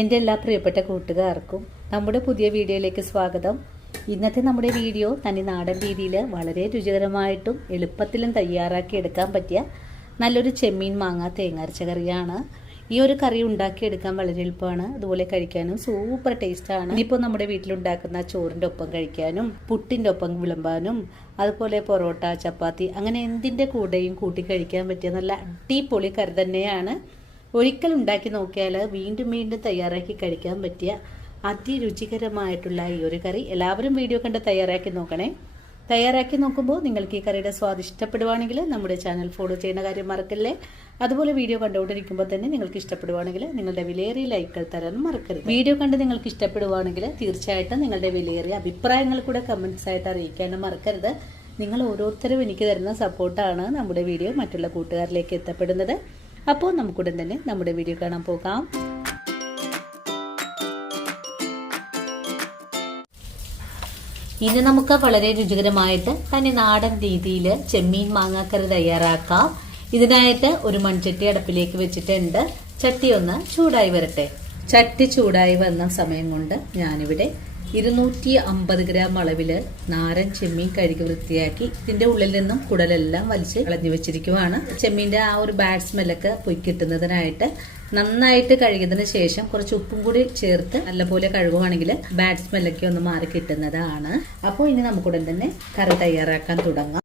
എൻ്റെ എല്ലാ പ്രിയപ്പെട്ട കൂട്ടുകാർക്കും നമ്മുടെ പുതിയ വീഡിയോയിലേക്ക് സ്വാഗതം. ഇന്നത്തെ നമ്മുടെ വീഡിയോ തനി നാടൻ രീതിയിൽ വളരെ രുചികരമായിട്ടും എളുപ്പത്തിലും തയ്യാറാക്കി എടുക്കാൻ പറ്റിയ നല്ലൊരു ചെമ്മീൻ മാങ്ങ തേങ്ങ കറിയാണ്. ഈ ഒരു കറി ഉണ്ടാക്കിയെടുക്കാൻ വളരെ എളുപ്പമാണ്, അതുപോലെ കഴിക്കാനും സൂപ്പർ ടേസ്റ്റാണ്. ഇനിയിപ്പോൾ നമ്മുടെ വീട്ടിലുണ്ടാക്കുന്ന ചോറിൻ്റെ ഒപ്പം കഴിക്കാനും പുട്ടിൻ്റെ ഒപ്പം വിളമ്പാനും അതുപോലെ പൊറോട്ട, ചപ്പാത്തി അങ്ങനെ എന്തിൻ്റെ കൂടെയും കൂട്ടി കഴിക്കാൻ പറ്റിയ നല്ല അടിപൊളി കറി തന്നെയാണ്. ഒരിക്കൽ ഉണ്ടാക്കി നോക്കിയാൽ വീണ്ടും വീണ്ടും തയ്യാറാക്കി കഴിക്കാൻ പറ്റിയ അതിരുചികരമായിട്ടുള്ള ഈ ഒരു കറി എല്ലാവരും വീഡിയോ കണ്ട് തയ്യാറാക്കി നോക്കണേ. തയ്യാറാക്കി നോക്കുമ്പോൾ നിങ്ങൾക്ക് ഈ കറിയുടെ സ്വാദ് ഇഷ്ടപ്പെടുവാണെങ്കിൽ നമ്മുടെ ചാനൽ ഫോളോ ചെയ്യുന്ന കാര്യം മറക്കല്ലേ. അതുപോലെ വീഡിയോ കണ്ടുകൊണ്ടിരിക്കുമ്പോൾ തന്നെ നിങ്ങൾക്ക് ഇഷ്ടപ്പെടുവാണെങ്കിൽ നിങ്ങളുടെ വിലയേറിയ ലൈക്കുകൾ തരാനും മറക്കരുത്. വീഡിയോ കണ്ട് നിങ്ങൾക്ക് ഇഷ്ടപ്പെടുവാണെങ്കിൽ തീർച്ചയായിട്ടും നിങ്ങളുടെ വിലയേറിയ അഭിപ്രായങ്ങൾ കൂടെ കമൻസ് ആയിട്ട് അറിയിക്കാനും മറക്കരുത്. നിങ്ങൾ ഓരോരുത്തരും എനിക്ക് തരുന്ന സപ്പോർട്ടാണ് നമ്മുടെ വീഡിയോ മറ്റുള്ള കൂട്ടുകാരിലേക്ക് എത്തപ്പെടുന്നത്. അപ്പോൾ നമുക്കുടൻ തന്നെ നമ്മുടെ വീഡിയോ കാണാൻ പോകാം. ഇനി നമുക്ക് വളരെ രുചികരമായിട്ട് തനി നാടൻ രീതിയിൽ ചെമ്മീൻ മാങ്ങാക്കറി തയ്യാറാക്കാം. ഇതിനായിട്ട് ഒരു മൺചട്ടി അടുപ്പിലേക്ക് വെച്ചിട്ടുണ്ട്. ചട്ടി ഒന്ന് ചൂടായി വരട്ടെ. ചട്ടി ചൂടായി വന്ന സമയം കൊണ്ട് ഞാനിവിടെ 250 ഗ്രാം അളവില് നാരൻ ചെമ്മീൻ കഴുകി വൃത്തിയാക്കി ഇതിന്റെ ഉള്ളിൽ നിന്നും കുടലെല്ലാം വലിച്ച് കളഞ്ഞു വെച്ചിരിക്കുവാണ്. ചെമ്മീന്റെ ആ ഒരു ബാഡ് സ്മെല്ലൊക്കെ പോയി കിട്ടുന്നതിനായിട്ട് നന്നായിട്ട് കഴുകിയതിന് ശേഷം കുറച്ച് ഉപ്പും കൂടി ചേർത്ത് നല്ലപോലെ കഴുകുവാണെങ്കിൽ ബാഡ് സ്മെല്ലൊക്കെ ഒന്ന് മാറി കിട്ടുന്നതാണ്. അപ്പോൾ ഇനി നമുക്കുടൻ തന്നെ കറി തയ്യാറാക്കാൻ തുടങ്ങാം.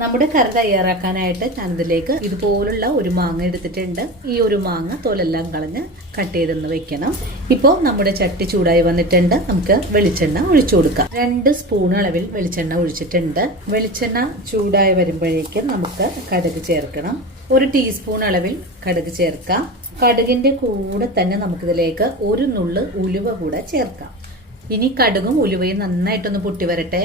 നമ്മുടെ കറി തയ്യാറാക്കാനായിട്ട് ഞാനിതിലേക്ക് ഇതുപോലുള്ള ഒരു മാങ്ങ എടുത്തിട്ടുണ്ട്. ഈ ഒരു മാങ്ങ തോലെല്ലാം കളഞ്ഞ് കട്ട് ചെയ്തെന്ന് വെക്കണം. ഇപ്പോൾ നമ്മുടെ ചട്ടി ചൂടായി വന്നിട്ടുണ്ട്. നമുക്ക് വെളിച്ചെണ്ണ ഒഴിച്ചു കൊടുക്കാം. 2 സ്പൂൺ അളവിൽ വെളിച്ചെണ്ണ ഒഴിച്ചിട്ടുണ്ട്. വെളിച്ചെണ്ണ ചൂടായി വരുമ്പോഴേക്കും നമുക്ക് കടുക് ചേർക്കണം. 1 ടീസ്പൂൺ അളവിൽ കടുക് ചേർക്കാം. കടുകിന്റെ കൂടെ തന്നെ നമുക്കിതിലേക്ക് 1 നുള്ള് ഉലുവ കൂടെ ചേർക്കാം. ഇനി കടുകും ഉലുവയും നന്നായിട്ടൊന്ന് പൊട്ടി വരട്ടെ.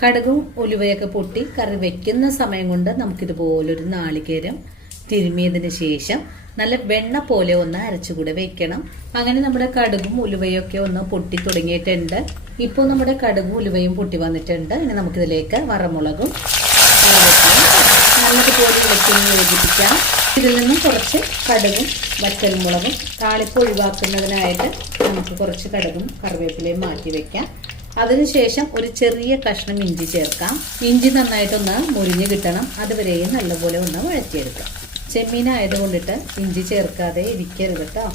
കടുകും ഉലുവയൊക്കെ പൊട്ടി കറി വെക്കുന്ന സമയം കൊണ്ട് നമുക്കിതുപോലൊരു നാളികേരം തിരുമിയതിന് ശേഷം നല്ല വെണ്ണ പോലെ ഒന്ന് അരച്ചുകൂടെ വെക്കണം. അങ്ങനെ നമ്മുടെ കടുകും ഉലുവയൊക്കെ ഒന്ന് പൊട്ടി തുടങ്ങിയിട്ടുണ്ട്. ഇപ്പോൾ നമ്മുടെ കടുകും ഉലുവയും പൊട്ടി വന്നിട്ടുണ്ട്. ഇനി നമുക്കിതിലേക്ക് വറമുളകും നല്ലതുപോലെ ഇളക്കി യോജിപ്പിക്കാം. ഇതിൽ നിന്നും കുറച്ച് കടുകും വറ്റൽമുളകും താളിപ്പ് ഒഴിവാക്കുന്നതിനായിട്ട് നമുക്ക് കുറച്ച് കടുകും കറിവേപ്പിലയും മാറ്റി വെക്കാം. അതിനുശേഷം ഒരു ചെറിയ കഷ്ണം ഇഞ്ചി ചേർക്കാം. ഇഞ്ചി നന്നായിട്ടൊന്ന് മുരിഞ്ഞ് കിട്ടണം. അതുവരെയും നല്ലപോലെ ഒന്ന് വഴറ്റിയെടുക്കാം. ചെമ്മീനായതുകൊണ്ടിട്ട് ഇഞ്ചി ചേർക്കാതെ ഇരിക്കരുത് കേട്ടോ.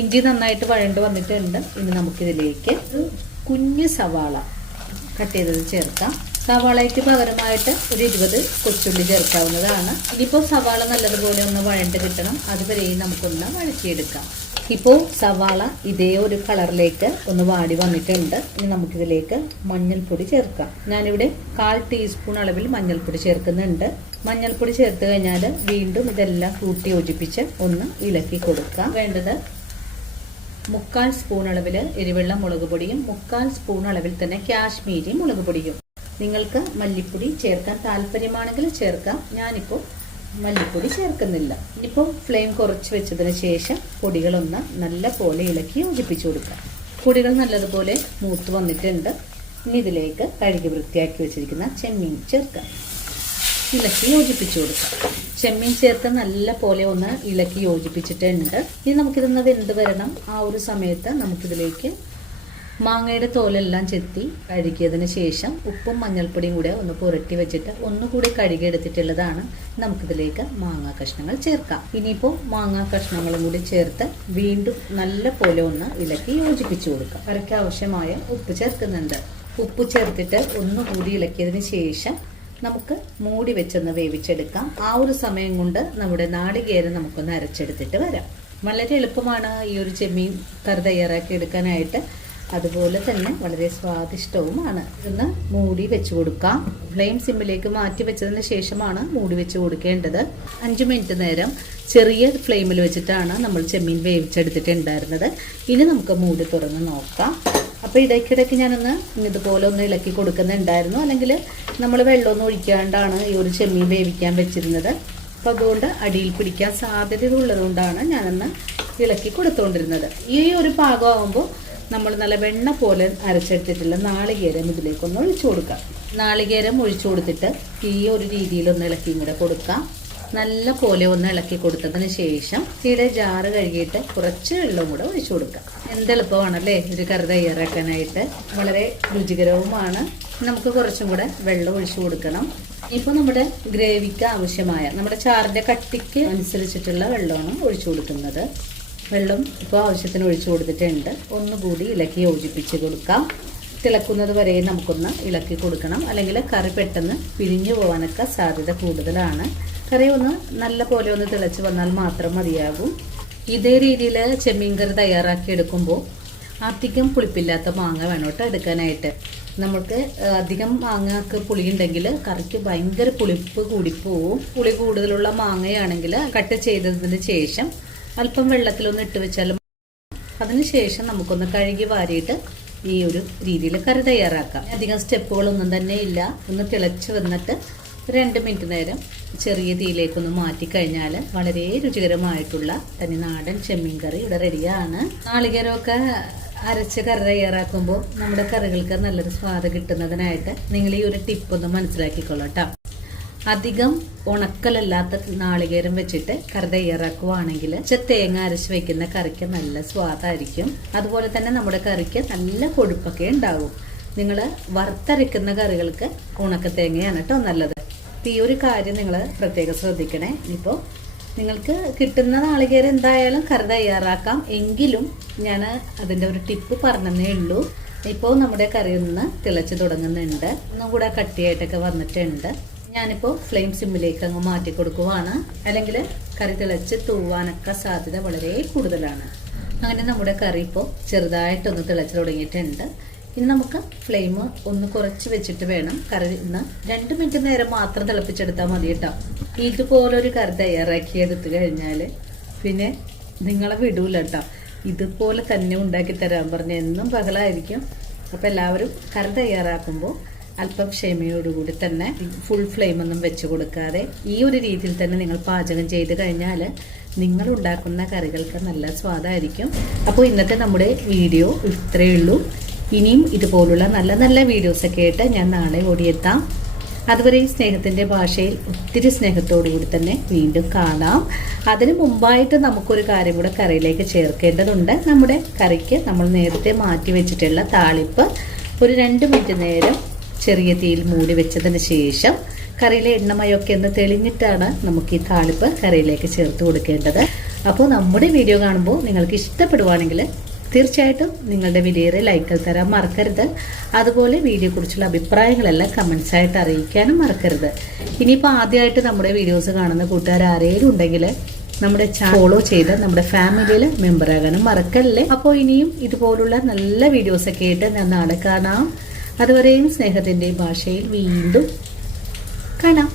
ഇഞ്ചി നന്നായിട്ട് വഴണ്ട് വന്നിട്ടുണ്ട്. ഇനി നമുക്കിതിലേക്ക് ഒരു കുഞ്ഞ് സവാള കട്ട് ചെയ്തത് ചേർക്കാം. സവാളയ്ക്ക് പകരമായിട്ട് ഒരു 20 കൊച്ചുള്ളി ചേർക്കാവുന്നതാണ്. ഇനിയിപ്പോൾ സവാള നല്ലതുപോലെ ഒന്ന് വഴണ്ട് കിട്ടണം. അതുവരെയും നമുക്കൊന്ന് വഴറ്റിയെടുക്കാം. ഇപ്പോൾ സവാള ഇതേ ഒരു കളറിലേക്ക് ഒന്ന് വാടി വന്നിട്ടുണ്ട്. ഇനി നമുക്കിതിലേക്ക് മഞ്ഞൾപ്പൊടി ചേർക്കാം. ഞാനിവിടെ 1/4 ടീസ്പൂൺ അളവിൽ മഞ്ഞൾപ്പൊടി ചേർക്കുന്നുണ്ട്. മഞ്ഞൾപ്പൊടി ചേർത്ത് കഴിഞ്ഞാൽ വീണ്ടും ഇതെല്ലാം കൂട്ടി യോജിപ്പിച്ച് ഒന്ന് ഇളക്കി കൊടുക്കാം. വേണ്ടത് 1/4 സ്പൂൺ അളവിൽ എരിവെള്ള മുളക് പൊടിയും 1/4 സ്പൂൺ അളവിൽ തന്നെ കാശ്മീരി മുളക് പൊടിയും. നിങ്ങൾക്ക് മല്ലിപ്പൊടി ചേർക്കാൻ താല്പര്യമാണെങ്കിൽ ചേർക്കാം. ഞാനിപ്പോൾ മല്ലിപ്പൊടി ചേർക്കുന്നില്ല. ഇനിയിപ്പോൾ ഫ്ലെയിം കുറച്ച് വെച്ചതിന് ശേഷം പൊടികളൊന്ന് നല്ല പോലെ ഇളക്കി യോജിപ്പിച്ചു കൊടുക്കാം. പൊടികൾ നല്ലതുപോലെ മൂത്ത് വന്നിട്ടുണ്ട്. ഇനി ഇതിലേക്ക് കഴുകി വൃത്തിയാക്കി വെച്ചിരിക്കുന്ന ചെമ്മീൻ ചേർക്കാം. ഇളക്കി യോജിപ്പിച്ചു കൊടുക്കാം. ചെമ്മീൻ ചേർത്ത് നല്ല പോലെ ഒന്ന് ഇളക്കി യോജിപ്പിച്ചിട്ടുണ്ട്. ഇനി നമുക്കിതൊന്ന് വെന്ത് വരണം. ആ ഒരു സമയത്ത് നമുക്കിതിലേക്ക് മാങ്ങയുടെ തോലെല്ലാം ചെത്തി കഴുകിയതിന് ശേഷം ഉപ്പും മഞ്ഞൾപ്പൊടിയും കൂടെ ഒന്ന് പുരട്ടി വെച്ചിട്ട് ഒന്നുകൂടി കഴുകിയെടുത്തിട്ടുള്ളതാണ്. നമുക്കിതിലേക്ക് മാങ്ങാ കഷ്ണങ്ങൾ ചേർക്കാം. ഇനിയിപ്പോൾ മാങ്ങാ കഷ്ണങ്ങളും കൂടി ചേർത്ത് വീണ്ടും നല്ല പോലെ ഒന്ന് ഇളക്കി യോജിപ്പിച്ചു കൊടുക്കാം. കറിക്ക് ആവശ്യമായ ഉപ്പ് ചേർക്കുന്നുണ്ട്. ഉപ്പ് ചേർത്തിട്ട് ഒന്നുകൂടി ഇളക്കിയതിന് ശേഷം നമുക്ക് മൂടി വെച്ചൊന്ന് വേവിച്ചെടുക്കാം. ആ ഒരു സമയം കൊണ്ട് നമ്മുടെ നാളികേരം നമുക്കൊന്ന് അരച്ചെടുത്തിട്ട് വരാം. വളരെ എളുപ്പമാണ് ഈ ഒരു ചെമ്മീൻ കറി തയ്യാറാക്കി എടുക്കാനായിട്ട്. അതുപോലെ തന്നെ വളരെ സ്വാദിഷ്ടവുമാണ്. ഇതൊന്ന് മൂടി വെച്ച് കൊടുക്കാം. ഫ്ലെയിം സിമ്മിലേക്ക് മാറ്റി വെച്ചതിന് ശേഷമാണ് മൂടി വെച്ച് കൊടുക്കേണ്ടത്. 5 മിനിറ്റ് നേരം ചെറിയ ഫ്ലെയിമിൽ വെച്ചിട്ടാണ് നമ്മൾ ചെമ്മീൻ വേവിച്ചെടുത്തിട്ടുണ്ടായിരുന്നത്. ഇനി നമുക്ക് മൂടി തുറന്ന് നോക്കാം. അപ്പോൾ ഇടയ്ക്കിടയ്ക്ക് ഞാനൊന്ന് ഇതുപോലെ ഒന്ന് ഇളക്കി കൊടുക്കുന്നുണ്ടായിരുന്നു. അല്ലെങ്കിൽ നമ്മൾ വെള്ളമൊന്നും ഒഴിക്കാണ്ടാണ് ഈ ഒരു ചെമ്മീൻ വേവിക്കാൻ വെച്ചിരുന്നത്. അപ്പോൾ അതുകൊണ്ട് അടിയിൽ പിടിക്കാൻ സാധ്യത ഉള്ളതുകൊണ്ടാണ് ഞാനൊന്ന് ഇളക്കി കൊടുത്തുകൊണ്ടിരുന്നത്. ഈ ഒരു പാകമാകുമ്പോൾ നമ്മൾ നല്ല വെണ്ണ പോലെ അരച്ചെടുത്തിട്ടുള്ള നാളികേരം ഇതിലേക്കൊന്ന് ഒഴിച്ചു കൊടുക്കാം. നാളികേരം ഒഴിച്ചു കൊടുത്തിട്ട് ഈ ഒരു രീതിയിലൊന്ന് ഇളക്കിയും കൂടെ കൊടുക്കാം. നല്ല പോലെ ഒന്ന് ഇളക്കി കൊടുത്തതിന് ശേഷം തീരെ ജാറ് കഴുകിയിട്ട് കുറച്ച് വെള്ളവും കൂടെ ഒഴിച്ചു കൊടുക്കാം. എന്തെളുപ്പമാണല്ലേ ഒരു കറി തയ്യാറാക്കാനായിട്ട്, വളരെ രുചികരവുമാണ്. നമുക്ക് കുറച്ചും കൂടെ വെള്ളം ഒഴിച്ചു കൊടുക്കണം. ഇപ്പോൾ നമ്മുടെ ഗ്രേവിക്ക് ആവശ്യമായ നമ്മുടെ ചാറിന്റെ കട്ടിക്ക് അനുസരിച്ചിട്ടുള്ള വെള്ളമാണ് ഒഴിച്ചു കൊടുക്കുന്നത്. വെള്ളം ഇപ്പോൾ ആവശ്യത്തിന് ഒഴിച്ചു കൊടുത്തിട്ടുണ്ട്. ഒന്നുകൂടി ഇളക്കി യോജിപ്പിച്ച് കൊടുക്കാം. തിളക്കുന്നത് വരെ നമുക്കൊന്ന് ഇളക്കി കൊടുക്കണം, അല്ലെങ്കിൽ കറി പെട്ടെന്ന് പിരിഞ്ഞു പോകാനൊക്കെ സാധ്യത കൂടുതലാണ്. കറി ഒന്ന് നല്ല പോലെ ഒന്ന് തിളച്ച് വന്നാൽ മാത്രം മതിയാകും. ഇതേ രീതിയിൽ ചെമ്മീൻ കറി തയ്യാറാക്കി എടുക്കുമ്പോൾ അധികം പുളിപ്പില്ലാത്ത മാങ്ങ വേണം കേട്ടോ എടുക്കാനായിട്ട്. നമുക്ക് അധികം മാങ്ങക്ക് പുളി ഉണ്ടെങ്കിൽ കറിക്ക് ഭയങ്കര പുളിപ്പ് കൂടിപ്പോവും. പുളി കൂടുതലുള്ള മാങ്ങയാണെങ്കിൽ കട്ട് ചെയ്തതിന് ശേഷം അല്പം വെള്ളത്തിലൊന്ന് ഇട്ട് വെച്ചാലും അതിനുശേഷം നമുക്കൊന്ന് കഴുകി വാരിയിട്ട് ഈ ഒരു രീതിയിൽ കറി തയ്യാറാക്കാം. അധികം സ്റ്റെപ്പുകളൊന്നും തന്നെ ഇല്ല. ഒന്ന് തിളച്ച് വന്നിട്ട് 2 മിനിറ്റ് നേരം ചെറിയ തീയിലേക്കൊന്ന് മാറ്റി കഴിഞ്ഞാൽ വളരെ രുചികരമായിട്ടുള്ള തനി നാടൻ ചെമ്മീൻ കറി ഇവിടെ റെഡിയാണ്. നാളികേരമൊക്കെ അരച്ച് കറി തയ്യാറാക്കുമ്പോൾ നമ്മുടെ കറികൾക്ക് നല്ലൊരു സ്വാദ് കിട്ടുന്നതിനായിട്ട് നിങ്ങൾ ഈ ഒരു ടിപ്പ് ഒന്ന് മനസ്സിലാക്കിക്കൊള്ളൂ കേട്ടോ. അധികം ഉണക്കലല്ലാത്ത നാളികേരം വെച്ചിട്ട് കറി തയ്യാറാക്കുവാണെങ്കിൽ തേങ്ങ അരച്ച് വെക്കുന്ന കറിക്ക് നല്ല സ്വാദായിരിക്കും. അതുപോലെ തന്നെ നമ്മുടെ കറിക്ക് നല്ല കൊഴുപ്പൊക്കെ ഉണ്ടാവും. നിങ്ങൾ വറുത്തരയ്ക്കുന്ന കറികൾക്ക് ഉണക്കത്തേങ്ങയാണ് കേട്ടോ നല്ലത്. ഈ ഒരു കാര്യം നിങ്ങൾ പ്രത്യേകം ശ്രദ്ധിക്കണേ. ഇപ്പോൾ നിങ്ങൾക്ക് കിട്ടുന്ന നാളികേരം എന്തായാലും കറി തയ്യാറാക്കാം, എങ്കിലും ഞാൻ അതിൻ്റെ ഒരു ടിപ്പ് പറഞ്ഞതേ ഉള്ളൂ. ഇപ്പോൾ നമ്മുടെ കറി ഒന്ന് തിളച്ച് തുടങ്ങുന്നുണ്ട്. ഒന്നും കൂടെ കട്ടിയായിട്ടൊക്കെ വന്നിട്ടുണ്ട്. ഞാനിപ്പോൾ ഫ്ലെയിം സിമ്മിലേക്ക് അങ്ങ് മാറ്റി കൊടുക്കുവാണ്, അല്ലെങ്കിൽ കറി തിളച്ച് തൂവാനൊക്കെ സാധ്യത വളരെ കൂടുതലാണ്. അങ്ങനെ നമ്മുടെ കറി ഇപ്പോൾ ചെറുതായിട്ടൊന്ന് തിളച്ച് തുടങ്ങിയിട്ടുണ്ട്. ഇനി നമുക്ക് ഫ്ലെയിം ഒന്ന് കുറച്ച് വെച്ചിട്ട് വേണം കറി ഇന്ന് 2 മിനിറ്റ് നേരം മാത്രം തിളപ്പിച്ചെടുത്താൽ മതി കേട്ടോ. ഇതുപോലൊരു കറി തയ്യാറാക്കി എടുത്തു കഴിഞ്ഞാൽ പിന്നെ നിങ്ങളെ വിടൂല കേട്ടോ. ഇതുപോലെ തന്നെ ഉണ്ടാക്കി തരാൻ പറഞ്ഞ് എന്നും പകലായിരിക്കും. അപ്പം എല്ലാവരും കറി തയ്യാറാക്കുമ്പോൾ അല്പം ക്ഷമയോടുകൂടി തന്നെ ഫുൾ ഫ്ലെയിം ഒന്നും വെച്ച് കൊടുക്കാതെ ഈ ഒരു രീതിയിൽ തന്നെ നിങ്ങൾ പാചകം ചെയ്ത് കഴിഞ്ഞാൽ നിങ്ങൾ ഉണ്ടാക്കുന്ന കറികൾക്ക് നല്ല സ്വാദായിരിക്കും. അപ്പോൾ ഇന്നത്തെ നമ്മുടെ വീഡിയോ ഇത്രയേ ഉള്ളൂ. ഇനിയും ഇതുപോലുള്ള നല്ല നല്ല വീഡിയോസൊക്കെ ആയിട്ട് ഞാൻ നാളെ ഓടിയെത്താം. അതുവരെ സ്നേഹത്തിൻ്റെ ഭാഷയിൽ ഒത്തിരി സ്നേഹത്തോടു കൂടി തന്നെ വീണ്ടും കാണാം. അതിന് മുമ്പായിട്ട് നമുക്കൊരു കാര്യം കൂടെ കറിയിലേക്ക് ചേർക്കേണ്ടതുണ്ട്. നമ്മുടെ കറിക്ക് നമ്മൾ നേരത്തെ മാറ്റി വെച്ചിട്ടുള്ള താളിപ്പ് ഒരു 2 മിനിറ്റ് നേരം ചെറിയ തീയിൽ മൂടി വെച്ചതിന് ശേഷം കറിയിലെ എണ്ണമയൊക്കെ ഒന്ന് തെളിഞ്ഞിട്ടാണ് നമുക്ക് ഈ താളിപ്പ് കറിയിലേക്ക് ചേർത്ത് കൊടുക്കേണ്ടത്. അപ്പോൾ നമ്മുടെ വീഡിയോ കാണുമ്പോൾ നിങ്ങൾക്ക് ഇഷ്ടപ്പെടുവാണെങ്കിൽ തീർച്ചയായിട്ടും നിങ്ങളുടെ വിലയേറെ ലൈക്കുകൾ തരാൻ മറക്കരുത്. അതുപോലെ വീഡിയോയെക്കുറിച്ചുള്ള അഭിപ്രായങ്ങളെല്ലാം കമൻസ് ആയിട്ട് അറിയിക്കാനും മറക്കരുത്. ഇനിയിപ്പോൾ ആദ്യമായിട്ട് നമ്മുടെ വീഡിയോസ് കാണുന്ന കൂട്ടുകാർ ആരെങ്കിലും ഉണ്ടെങ്കിൽ നമ്മുടെ ചാനൽ ഫോളോ ചെയ്ത് നമ്മുടെ ഫാമിലിയിൽ മെമ്പറാകാനും മറക്കല്ലേ. അപ്പോൾ ഇനിയും ഇതുപോലുള്ള നല്ല വീഡിയോസൊക്കെ ആയിട്ട് ഞാൻ നാളെ കാണാം. അതുവരെയും സ്നേഹത്തിൻ്റെ ഭാഷയിൽ വീണ്ടും കാണാം.